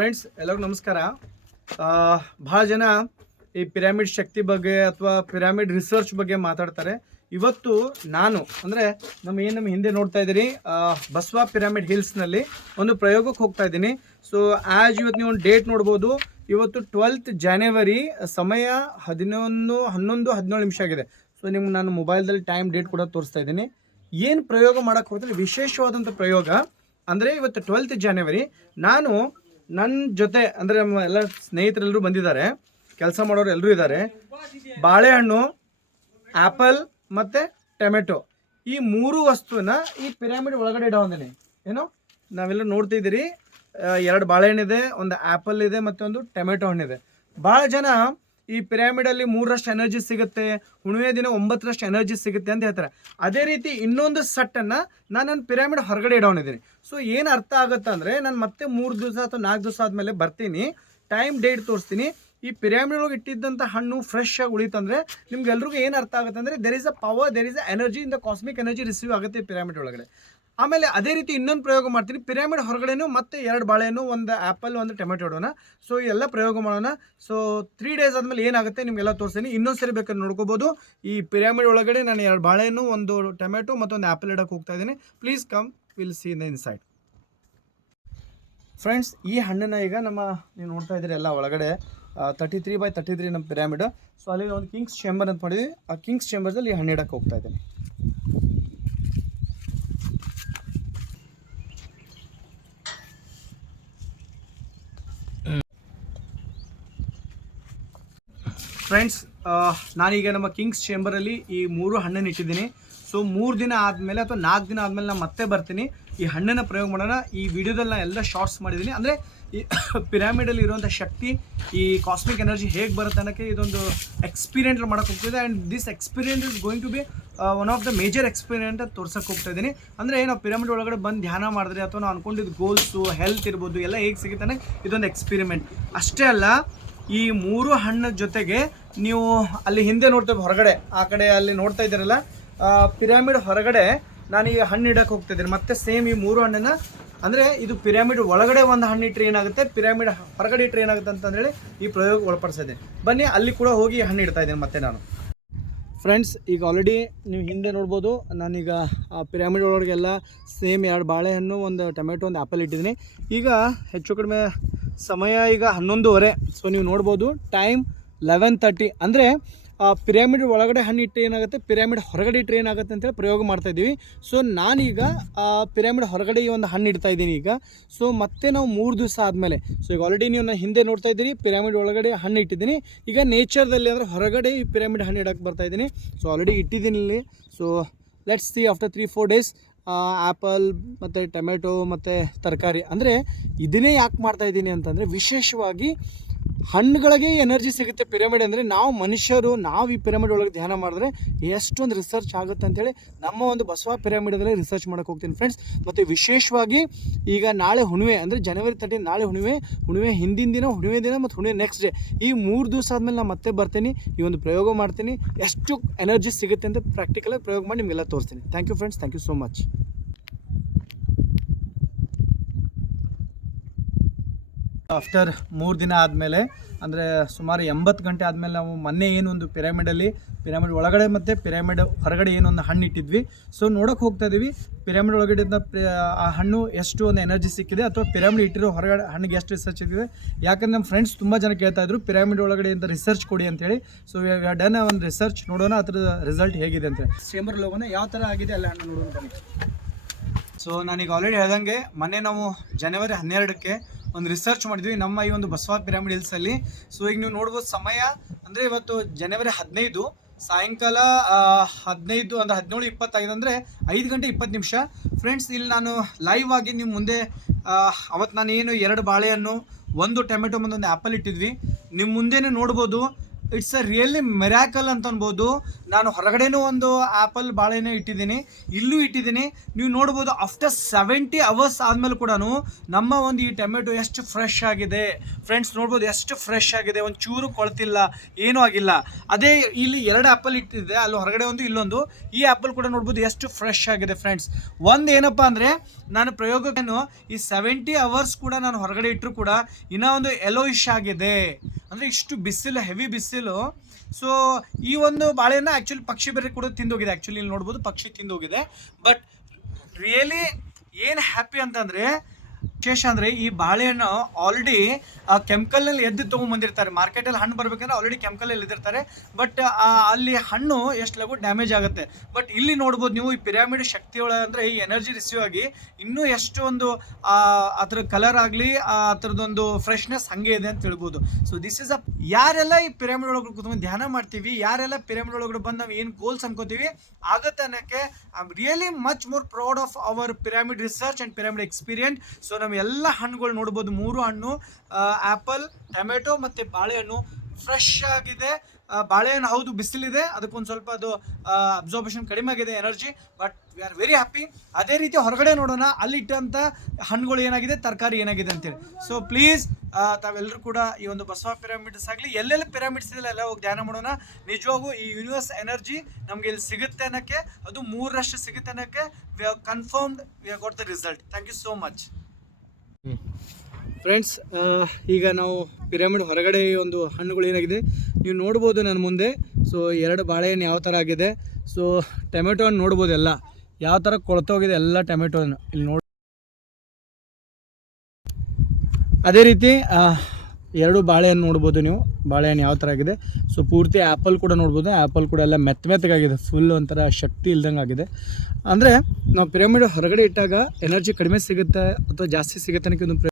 Friends ಎಲ್ಲರಿಗೂ ನಮಸ್ಕಾರ. ಭಾಳ ಜನ ಈ ಪಿರಾಮಿಡ್ ಶಕ್ತಿ ಬಗ್ಗೆ ಅಥವಾ ಪಿರಾಮಿಡ್ ರಿಸರ್ಚ್ ಬಗ್ಗೆ ಮಾತಾಡ್ತಾರೆ. ಇವತ್ತು ನಾನು ಅಂದರೆ ನಮ್ಮ ಹಿಂದೆ ನೋಡ್ತಾ ಇದ್ದೀರಿ, ಬಸವ ಪಿರಾಮಿಡ್ ಹಿಲ್ಸ್ನಲ್ಲಿ ಒಂದು ಪ್ರಯೋಗಕ್ಕೆ ಹೋಗ್ತಾ ಇದ್ದೀನಿ. ಸೊ ಇವತ್ತು ನೀವು ಒಂದು ಡೇಟ್ ನೋಡ್ಬೋದು. ಇವತ್ತು 12th ಜನವರಿ, ಸಮಯ 11:17 ಆಗಿದೆ. ಸೊ ನಿಮ್ಗೆ ನಾನು ಮೊಬೈಲ್ದಲ್ಲಿ ಟೈಮ್ ಡೇಟ್ ಕೂಡ ತೋರಿಸ್ತಾ ಇದ್ದೀನಿ. ಏನು ಪ್ರಯೋಗ ಮಾಡೋಕ್ಕೆ ಹೋಗ್ತೀನಿ, ವಿಶೇಷವಾದಂಥ ಪ್ರಯೋಗ ಅಂದರೆ ಇವತ್ತು 12th ಜನವರಿ ನಾನು ನನ್ನ ಜೊತೆ ಅಂದರೆ ನಮ್ಮ ಎಲ್ಲ ಸ್ನೇಹಿತರೆಲ್ಲರೂ ಬಂದಿದ್ದಾರೆ, ಕೆಲಸ ಮಾಡೋರು ಎಲ್ಲರೂ ಇದ್ದಾರೆ. ಬಾಳೆಹಣ್ಣು, ಆ್ಯಪಲ್ ಮತ್ತು ಟೊಮೆಟೊ ಈ ಮೂರು ವಸ್ತುವನ್ನ ಈ ಪಿರಾಮಿಡ್ ಒಳಗಡೆ ಇಡೋಂದೇನೆ. ಏನೋ ನಾವೆಲ್ಲ ನೋಡ್ತಿದ್ದೀರಿ, 2 ಬಾಳೆಹಣ್ಣಿದೆ, ಒಂದು ಆ್ಯಪಲ್ ಇದೆ ಮತ್ತು ಒಂದು ಟೊಮೆಟೊ ಹಣ್ಣಿದೆ. ಭಾಳ ಜನ ಈ ಪಿರಾಮಿಡಲ್ಲಿ 3ರಷ್ಟು ಎನರ್ಜಿ ಸಿಗುತ್ತೆ, ಹುಣ್ಣಿಮೆ ದಿನ 9ರಷ್ಟು ಎನರ್ಜಿ ಸಿಗುತ್ತೆ ಅಂತ ಹೇಳ್ತಾರೆ. ಅದೇ ರೀತಿ ಇನ್ನೊಂದು ಸಟ್ಟನ್ನು ನಾನು ಪಿರಾಮಿಡ್ ಹೊರಗಡೆ ಇಡೋನಿದ್ದೀನಿ. ಸೊ ಏನು ಅರ್ಥ ಆಗುತ್ತೆ ಅಂದರೆ, ನಾನು ಮತ್ತೆ 3 ದಿವಸ ಅಥವಾ 4 ದಿವಸ ಆದಮೇಲೆ ಬರ್ತೀನಿ, ಟೈಮ್ ಡೇಟ್ ತೋರಿಸ್ತೀನಿ. ಈ ಪಿರಾಮಿಡ್ ಒಳಗೆ ಇಟ್ಟಿದ್ದಂಥ ಹಣ್ಣು ಫ್ರೆಶ್ ಆಗಿ ಉಳಿತಂದರೆ ನಿಮ್ಗೆಲ್ರಿಗೂ ಏನು ಅರ್ಥ ಆಗುತ್ತೆ ಅಂದರೆ, there is a power, there is a energy in the cosmic energy receive ಆಗುತ್ತೆ ಪಿರಾಮಿಡ್ ಒಳಗಡೆ. ಆಮೇಲೆ ಅದೇ ರೀತಿ ಇನ್ನೊಂದು ಪ್ರಯೋಗ ಮಾಡ್ತೀನಿ, ಪಿರಾಮಿಡ್ ಹೊರಗಡೆನೂ ಮತ್ತೆ 2 ಬಾಳೆಹಣ್ಣು, ಒಂದು ಆ್ಯಪಲ್, ಒಂದು ಟೊಮೆಟೊ ಇಡೋಣ. ಸೊ ಎಲ್ಲ ಪ್ರಯೋಗ ಮಾಡೋಣ. ಸೊ 3 ಡೇಸ್ ಆದಮೇಲೆ ಏನಾಗುತ್ತೆ ನಿಮಗೆಲ್ಲ ತೋರಿಸ್ತೀನಿ. ಇನ್ನೊಂದು ಸರಿ ಬೇಕಾದ್ರೆ ನೋಡ್ಕೋಬೋದು. ಈ ಪಿರಾಮಿಡ್ ಒಳಗಡೆ ನಾನು 2 ಬಾಳೆಹಣ್ಣು, ಒಂದು ಟೊಮೆಟೊ ಮತ್ತು ಒಂದು ಆ್ಯಪಲ್ ಇಡೋಕ್ಕೆ ಹೋಗ್ತಾ ಇದ್ದೀನಿ. Please come, will see in the inside. Friends, ಈ ಹಣ್ಣನ್ನು ಈಗ ನೀವು ನೋಡ್ತಾ ಇದ್ದೀರಿ ಎಲ್ಲ ಒಳಗಡೆ 33x33 ನಮ್ಮ ಪಿರಾಮಿಡ್. ಸೊ ಅಲ್ಲಿ ಒಂದು ಕಿಂಗ್ಸ್ ಚೇಂಬರ್ ಅಂತ ಮಾಡಿದ್ವಿ. ಆ ಕಿಂಗ್ಸ್ ಚೇಂಬರ್ದಲ್ಲಿ ಈ ಹಣ್ಣು ಇಡೋಕ್ಕೆ ಹೋಗ್ತಾ ಇದ್ದೀನಿ. ಫ್ರೆಂಡ್ಸ್, ನಾನೀಗ ನಮ್ಮ ಕಿಂಗ್ಸ್ ಚೇಂಬರಲ್ಲಿ ಈ 3 ಹಣ್ಣನ್ನು ಇಟ್ಟಿದ್ದೀನಿ. ಸೊ 3 ದಿನ ಆದಮೇಲೆ ಅಥವಾ 4 ದಿನ ಆದಮೇಲೆ ನಾನು ಮತ್ತೆ ಬರ್ತೀನಿ, ಈ ಹಣ್ಣನ್ನು ಪ್ರಯೋಗ ಮಾಡೋಣ. ಈ ವಿಡಿಯೋದಲ್ಲಿ ನಾನು ಎಲ್ಲ ಶಾರ್ಟ್ಸ್ ಮಾಡಿದ್ದೀನಿ. ಅಂದರೆ ಈ ಪಿರಾಮಿಡಲ್ಲಿ ಇರುವಂಥ ಶಕ್ತಿ, ಈ ಕಾಸ್ಮಿಕ್ ಎನರ್ಜಿ ಹೇಗೆ ಬರುತ್ತೆ ಅನ್ನೋಕ್ಕೆ ಇದೊಂದು ಎಕ್ಸ್ಪೀರಿಯೆಂಟ್ ಮಾಡೋಕ್ಕೆ ಹೋಗ್ತಿದೆ. And this experiment is going to be one of the major experiment ಅಂತ ತೋರ್ಸೋಕ್ಕೆ ಹೋಗ್ತಾ ಇದ್ದೀನಿ. ಅಂದರೆ ನಾವು ಪಿರಾಮಿಡ್ ಒಳಗಡೆ ಬಂದು ಧ್ಯಾನ ಮಾಡಿದ್ರೆ ಅಥವಾ ನಾವು ಅಂದ್ಕೊಂಡಿದ್ದು ಗೋಲ್ಸು, ಹೆಲ್ತ್ ಇರ್ಬೋದು, ಎಲ್ಲ ಹೇಗೆ ಸಿಗುತ್ತೆ ಅನ್ನೋ ಇದೊಂದು ಎಕ್ಸ್ಪೀರಿಮೆಂಟ್. ಅಷ್ಟೇ ಅಲ್ಲ, ಈ 3 ಹಣ್ಣ ಜೊತೆಗೆ ನೀವು ಅಲ್ಲಿ ಹಿಂದೆ ನೋಡ್ತೇವೆ ಹೊರಗಡೆ, ಆ ಕಡೆ ಅಲ್ಲಿ ನೋಡ್ತಾ ಇದ್ದೀರಲ್ಲ, ಪಿರಾಮಿಡ್ ಹೊರಗಡೆ ನಾನು ಈ ಹಣ್ಣು ಇಡಕ್ಕೆ ಹೋಗ್ತಿದ್ದೀನಿ. ಮತ್ತೆ ಸೇಮ್ ಈ 3 ಹಣ್ಣನ್ನು, ಅಂದರೆ ಇದು ಪಿರಾಮಿಡ್ ಒಳಗಡೆ ಒಂದು ಹಣ್ಣು ಇಟ್ಟರೆ ಏನಾಗುತ್ತೆ, ಪಿರಾಮಿಡ್ ಹೊರಗಡೆ ಇಟ್ಟರೆ ಏನಾಗುತ್ತೆ ಅಂತಂದೇಳಿ ಈ ಪ್ರಯೋಗ ಒಳಪಡಿಸಿದ್ದೀನಿ. ಬನ್ನಿ ಅಲ್ಲಿ ಕೂಡ ಹೋಗಿ ಹಣ್ಣು ಇಡ್ತಾ ಇದ್ದೀನಿ ಮತ್ತೆ ನಾನು. ಫ್ರೆಂಡ್ಸ್, ಈಗ ಆಲ್ರೆಡಿ ನೀವು ಹಿಂದೆ ನೋಡ್ಬೋದು, ನಾನೀಗ ಆ ಪಿರಾಮಿಡ್ ಒಳಗೆಲ್ಲ ಸೇಮ್ 2 ಬಾಳೆಹಣ್ಣು, ಒಂದು ಟೊಮೆಟೊ, ಒಂದು ಆ್ಯಪಲ್ ಇಟ್ಟಿದ್ದೀನಿ. ಈಗ ಹೆಚ್ಚು ಕಡಿಮೆ ಸಮಯ ಈಗ 11:30. ಸೊ ನೀವು ನೋಡ್ಬೋದು ಟೈಮ್ 11:30. ಅಂದರೆ ಪಿರಾಮಿಡ್ ಒಳಗಡೆ ಹಣ್ಣು ಇಟ್ಟರೆ ಏನಾಗುತ್ತೆ, ಪಿರಾಮಿಡ್ ಹೊರಗಡೆ ಇಟ್ಟರೆ ಏನಾಗುತ್ತೆ ಅಂತೇಳಿ ಪ್ರಯೋಗ ಮಾಡ್ತಾಯಿದ್ದೀವಿ. ಸೊ ನಾನೀಗ ಪಿರಾಮಿಡ್ ಹೊರಗಡೆ ಈ ಒಂದು ಹಣ್ಣು ಇಡ್ತಾ ಇದ್ದೀನಿ ಈಗ. ಸೊ ಮತ್ತೆ ನಾವು 3 ದಿವಸ ಆದಮೇಲೆ, ಸೊ ಈಗ ಆಲ್ರೆಡಿ ನೀವು ನಾನು ಹಿಂದೆ ನೋಡ್ತಾ ಇದ್ದೀರಿ, ಪಿರಾಮಿಡ್ ಒಳಗಡೆ ಹಣ್ಣು ಇಟ್ಟಿದ್ದೀನಿ. ಈಗ ನೇಚರ್ದಲ್ಲಿ ಅಂದರೆ ಹೊರಗಡೆ ಈ ಪಿರಾಮಿಡ್ ಹಣ್ಣು ಇಡೋಕ್ಕೆ ಬರ್ತಾಯಿದ್ದೀನಿ. ಸೊ ಆಲ್ರೆಡಿ ಇಟ್ಟಿದ್ದೀನಿ ಇಲ್ಲಿ. So let's see after 3-4 days apple ಮತ್ತು ಟೊಮೆಟೊ ಮತ್ತು ತರಕಾರಿ. ಅಂದರೆ ಇದನ್ನೇ ಯಾಕೆ ಮಾಡ್ತಾಯಿದ್ದೀನಿ ಅಂತಂದರೆ, ವಿಶೇಷವಾಗಿ ಹಣ್ಣುಗಳಿಗೆ ಎನರ್ಜಿ ಸಿಗುತ್ತೆ ಪಿರಾಮಿಡ್ ಅಂದರೆ. ನಾವು ಮನುಷ್ಯರು ಈ ಪಿರಾಮಿಡ್ ಒಳಗೆ ಧ್ಯಾನ ಮಾಡಿದ್ರೆ ಎಷ್ಟೊಂದು ರಿಸರ್ಚ್ ಆಗುತ್ತೆ ಅಂಥೇಳಿ ನಮ್ಮ ಒಂದು ಬಸವ ಪಿರಾಮಿಡಲ್ಲೇ ರಿಸರ್ಚ್ ಮಾಡೋಕ್ಕೆ ಹೋಗ್ತೀನಿ ಫ್ರೆಂಡ್ಸ್. ಮತ್ತು ವಿಶೇಷವಾಗಿ ಈಗ ನಾಳೆ ಹುಣ್ಣಿಮೆ, ಅಂದರೆ ಜನವರಿ 13 ನಾಳೆ ಹುಣ್ಣಿಮೆ ಹಿಂದಿನ ದಿನ, ಹುಣ್ಣಿಮೆ ದಿನ ಮತ್ತು ಹುಣ್ಣಿಮೆ ನೆಕ್ಸ್ಟ್ ಡೇ, ಈ 3 ದಿವಸ ಆದಮೇಲೆ ನಾನು ಮತ್ತೆ ಬರ್ತೀನಿ, ಈ ಒಂದು ಪ್ರಯೋಗ ಮಾಡ್ತೀನಿ. ಎಷ್ಟು ಎನರ್ಜಿ ಸಿಗುತ್ತೆ ಅಂತ ಪ್ರಾಕ್ಟಿಕಲಾಗಿ ಪ್ರಯೋಗ ಮಾಡಿ ನಿಮಗೆಲ್ಲ ತೋರಿಸ್ತೀನಿ. Thank you friends, thank you so much. After 3 ದಿನ ಆದಮೇಲೆ, ಅಂದರೆ ಸುಮಾರು 80 ಗಂಟೆ ಆದಮೇಲೆ, ನಾವು ಮೊನ್ನೆ ಏನೊಂದು ಪಿರಾಮಿಡ್ ಒಳಗಡೆ ಮತ್ತು ಪಿರಾಮಿಡ್ ಹೊರಗಡೆ ಏನೊಂದು ಹಣ್ಣು ಇಟ್ಟಿದ್ವಿ. ಸೊ ನೋಡೋಕೆ ಹೋಗ್ತಾ ಇದ್ದೀವಿ ಪಿರಾಮಿಡ್ ಒಳಗಡೆ ಆ ಹಣ್ಣು ಎಷ್ಟು ಒಂದು ಎನರ್ಜಿ ಸಿಕ್ಕಿದೆ, ಅಥವಾ ಪಿರಾಮಿಡ್ ಇಟ್ಟಿರೋ ಹೊರಗಡೆ ಹಣ್ಣಿಗೆ ಎಷ್ಟು ರಿಸರ್ಚ್ ಸಿಕ್ಕಿದೆ. ಯಾಕಂದರೆ ನಮ್ಮ ಫ್ರೆಂಡ್ಸ್ ತುಂಬ ಜನ ಕೇಳ್ತಾಯಿದ್ರು ಪಿರಾಮಿಡ್ ಒಳಗಡೆ ಅಂತ ರಿಸರ್ಚ್ ಕೊಡಿ ಅಂತೇಳಿ. ಸೊ ವಿ ಹ್ಯಾವ್ ಡನ್ ಒಂದು ರಿಸರ್ಚ್, ನೋಡೋಣ ಅದರ ರಿಸಲ್ಟ್ ಹೇಗಿದೆ ಅಂತೇಳಿ. ಚೇಂಬರ್ಲ್ಲಿ ಹೋಗೋಣ, ಯಾವ ಥರ ಆಗಿದೆ ಅಲ್ಲ ಹಣ್ಣು ನೋಡೋಣ ಬನ್ನಿ. ಸೊ ನಾನೀಗ ಆಲ್ರೆಡಿ ಹೇಳ್ದಂಗೆ ಮೊನ್ನೆ ನಾವು ಜನವರಿ 12ಕ್ಕೆ ಒಂದು ರಿಸರ್ಚ್ ಮಾಡಿದ್ವಿ ನಮ್ಮ ಈ ಒಂದು ಬಸವ ಪಿರಾಮಿಡ್ ಹಿಲ್ಸಲ್ಲಿ. ಸೊ ಈಗ ನೀವು ನೋಡ್ಬೋದು ಸಮಯ, ಅಂದರೆ ಇವತ್ತು ಜನವರಿ 15 ಸಾಯಂಕಾಲ 15 ಅಂದರೆ 17:25 ಅಂದರೆ 5:20 ಫ್ರೆಂಡ್ಸ್. ಇಲ್ಲಿ ನಾನು ಲೈವ್ ಆಗಿ ನಿಮ್ಮ ಮುಂದೆ ಅವತ್ತು ನಾನು ಏನು 2 ಬಾಳೆಹಣ್ಣು, ಒಂದು ಟೊಮೆಟೊ ಮತ್ತು ಒಂದು ಆ್ಯಪಲ್ ಇಟ್ಟಿದ್ವಿ, ನಿಮ್ಮ ಮುಂದೆನೇ ನೋಡ್ಬೋದು. ಇಟ್ಸ್ ಅ ರಿಯಲಿ ಮಿರಾಕಲ್ ಅಂತ ಅನ್ಬೋದು. ನಾನು ಹೊರಗಡೆನೂ ಒಂದು ಆ್ಯಪಲ್ ಬಾಳೆನ ಇಟ್ಟಿದ್ದೀನಿ, ಇಲ್ಲೂ ಇಟ್ಟಿದ್ದೀನಿ. ನೀವು ನೋಡ್ಬೋದು ಆಫ್ಟರ್ 70 ಅವರ್ಸ್ ಆದಮೇಲೆ ಕೂಡ ನಮ್ಮ ಒಂದು ಈ ಟೊಮೆಟೊ ಎಷ್ಟು ಫ್ರೆಶ್ ಆಗಿದೆ ಫ್ರೆಂಡ್ಸ್. ನೋಡ್ಬೋದು ಎಷ್ಟು ಫ್ರೆಶ್ ಆಗಿದೆ, ಒಂದು ಚೂರು ಕೊಳ್ತಿಲ್ಲ, ಏನೂ ಆಗಿಲ್ಲ. ಅದೇ ಇಲ್ಲಿ 2 ಆ್ಯಪಲ್ ಇಟ್ಟಿದೆ, ಅಲ್ಲಿ ಹೊರಗಡೆ ಒಂದು ಇಲ್ಲೊಂದು. ಈ ಆ್ಯಪಲ್ ಕೂಡ ನೋಡ್ಬೋದು ಎಷ್ಟು ಫ್ರೆಶ್ ಆಗಿದೆ ಫ್ರೆಂಡ್ಸ್. ಒಂದು ಏನಪ್ಪ ಅಂದರೆ ನಾನು ಪ್ರಯೋಗಕ್ಕೇನು ಈ 70 ಅವರ್ಸ್ ಕೂಡ ನಾನು ಹೊರಗಡೆ ಇಟ್ಟರು ಕೂಡ ಇನ್ನೂ ಒಂದು ಯೆಲ್ಲೋಯಿಶ್ ಆಗಿದೆ, ಅಂದರೆ ಇಷ್ಟು ಬಿಸಿಲು, ಹೆವಿ ಬಿಸಿಲು. ಸೊ ಈ ಒಂದು ಬಾಳೆನ ಆ್ಯಕ್ಚುಲಿ ಪಕ್ಷಿ ಬೇರೆ ಕೂಡ ತಿಂದೋಗಿದೆ. ಆ್ಯಕ್ಚುಲಿ ಇಲ್ಲಿ ನೋಡ್ಬೋದು ಪಕ್ಷಿ ತಿಂದೋಗಿದೆ. ಬಟ್ ರಿಯಲಿ ಏನು ಹ್ಯಾಪಿ ಅಂತಂದರೆ ವಿಶೇಷ ಅಂದರೆ ಈ ಬಾಳೆಹಣ್ಣು ಆಲ್ರೆಡಿ ಕೆಮಿಕಲ್ನಲ್ಲಿ ಎದ್ದು ತೊಗೊಂಬಂದಿರ್ತಾರೆ. ಮಾರ್ಕೆಟಲ್ಲಿ ಹಣ್ಣು ಬರಬೇಕಂದ್ರೆ ಆಲ್ರೆಡಿ ಕೆಮಿಕಲಲ್ಲಿ ಎದ್ದಿರ್ತಾರೆ. ಬಟ್ ಅಲ್ಲಿ ಹಣ್ಣು ಎಷ್ಟು ಲಘು ಡ್ಯಾಮೇಜ್ ಆಗುತ್ತೆ. ಬಟ್ ಇಲ್ಲಿ ನೋಡ್ಬೋದು ನೀವು ಈ ಪಿರಾಮಿಡ್ ಶಕ್ತಿಯೊಳಗೆ ಅಂದರೆ ಈ ಎನರ್ಜಿ ರಿಸೀವ್ ಆಗಿ ಇನ್ನೂ ಎಷ್ಟು ಒಂದು ಅದ್ರ ಕಲರ್ ಆಗಲಿ ಅದ್ರದ್ದೊಂದು ಫ್ರೆಶ್ನೆಸ್ ಹಾಗೆ ಇದೆ ಅಂತ ಹೇಳ್ಬೋದು. ಸೊ ದಿಸ್ ಇಸ್ ಯಾರೆಲ್ಲ ಈ ಪಿರಾಮಿಡ್ ಒಳಗಡೆ ಕೂತ್ಕೊಂಡು ಧ್ಯಾನ ಮಾಡ್ತೀವಿ, ಯಾರೆಲ್ಲ ಪಿರಾಮಿಡ್ ಒಳಗಡೆ ಬಂದು ನಾವು ಏನು ಗೋಲ್ಸ್ ಅನ್ಕೋತೀವಿ ಆಗುತ್ತೆ ಅನ್ನೋಕ್ಕೆ I am really much more proud of our pyramid research and pyramid experience. So ನಮ್ಮ ಎಲ್ಲ ಹಣ್ಣುಗಳು ನೋಡ್ಬೋದು, 3 ಹಣ್ಣು ಆ್ಯಪಲ್, ಟೊಮೆಟೊ ಮತ್ತು ಬಾಳೆಹಣ್ಣು ಫ್ರೆಶ್ ಆಗಿದೆ. ಬಾಳೆಹಣ್ಣು ಹೌದು ಬಿಸಿಲಿದೆ, ಅದಕ್ಕೊಂದು ಸ್ವಲ್ಪ ಅದು ಅಬ್ಸಾರ್ಬೇಷನ್ ಕಡಿಮೆ ಆಗಿದೆ energy, but we are very happy. ಅದೇ ರೀತಿ ಹೊರಗಡೆ ನೋಡೋಣ ಅಲ್ಲಿಟ್ಟಂಥ ಹಣ್ಣುಗಳು ಏನಾಗಿದೆ, ತರಕಾರಿ ಏನಾಗಿದೆ ಅಂತೇಳಿ. ಸೊ ಪ್ಲೀಸ್ ತಾವೆಲ್ಲರೂ ಕೂಡ ಈ ಒಂದು ಬಸವ ಪಿರಾಮಿಡ್ಸ್ ಆಗಲಿ ಎಲ್ಲೆಲ್ಲ ಪಿರಾಮಿಡ್ಸ್ ಇದೆಲ್ಲ ಎಲ್ಲ ಹೋಗಿ ಧ್ಯಾನ ಮಾಡೋಣ. ನಿಜವಾಗೂ ಈ ಯೂನಿವರ್ಸ್ ಎನರ್ಜಿ ನಮಗೆ ಇಲ್ಲಿ ಸಿಗುತ್ತೆ ಅನ್ನೋಕ್ಕೆ, ಅದು 3ರಷ್ಟು ಸಿಗುತ್ತೆ ಅನ್ನೋಕ್ಕೆ we have confirmed, we have got the result. Thank you so much friends. ಈಗ ನಾವು ಪಿರಾಮಿಡ್ ಹೊರಗಡೆ ಒಂದು ಹಣ್ಣುಗಳು ಏನಾಗಿದೆ ನೀವು ನೋಡ್ಬೋದು ನನ್ನ ಮುಂದೆ. ಸೊ 2 ಬಾಳೆಹಣ್ಣು ಯಾವ ಥರ ಆಗಿದೆ. ಸೊ ಟೊಮೆಟೊ ಹಣ್ಣು ನೋಡ್ಬೋದು ಎಲ್ಲ ಯಾವ ಥರ ಕೊಳ್ತೋಗಿದೆ ಎಲ್ಲ ಟೊಮೆಟೊ ಹಣ್ಣು ಇಲ್ಲಿ ನೋಡಿ. ಅದೇ ರೀತಿ 2 ಬಾಳೆಹಣ್ಣು ನೋಡ್ಬೋದು ನೀವು, ಬಾಳೆಹಣ್ಣು ಯಾವ ಥರ ಆಗಿದೆ. ಸೊ ಪೂರ್ತಿ ಆ್ಯಪಲ್ ಕೂಡ ನೋಡ್ಬೋದು, ಆ್ಯಪಲ್ ಕೂಡ ಎಲ್ಲ ಮೆತ್ತಗಾಗಿದೆ, ಫುಲ್ ಒಂಥರ ಶಕ್ತಿ ಇಲ್ದಂಗೆ ಆಗಿದೆ. ಅಂದರೆ ನಾವು ಪಿರಾಮಿಡ್ ಹೊರಗಡೆ ಇಟ್ಟಾಗ ಎನರ್ಜಿ ಕಡಿಮೆ ಸಿಗುತ್ತೆ ಅಥವಾ ಜಾಸ್ತಿ ಸಿಗುತ್ತೆ ಅನ್ನೋಕ್ಕೆ ಒಂದು